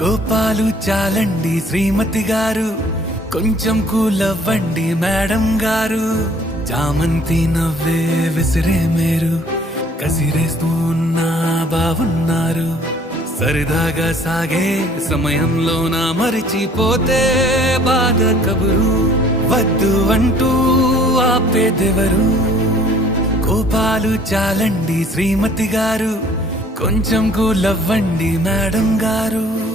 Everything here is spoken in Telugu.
కోపాలు చాలండి శ్రీమతి గారు, కొంచెం కూలవ్వండి మేడం గారు. చామంతి నవ్వే విసిరే మేరు, కసిరేస్తూ ఉన్నా బావున్నారు. సరదాగా సాగే సమయంలోన మరిచిపోతే బాధ కబురు. వద్దు అంటూ ఆపేదెవరు? కోపాలు చాలండి శ్రీమతి గారు, కొంచెం కూలవ్వండి మేడం గారు.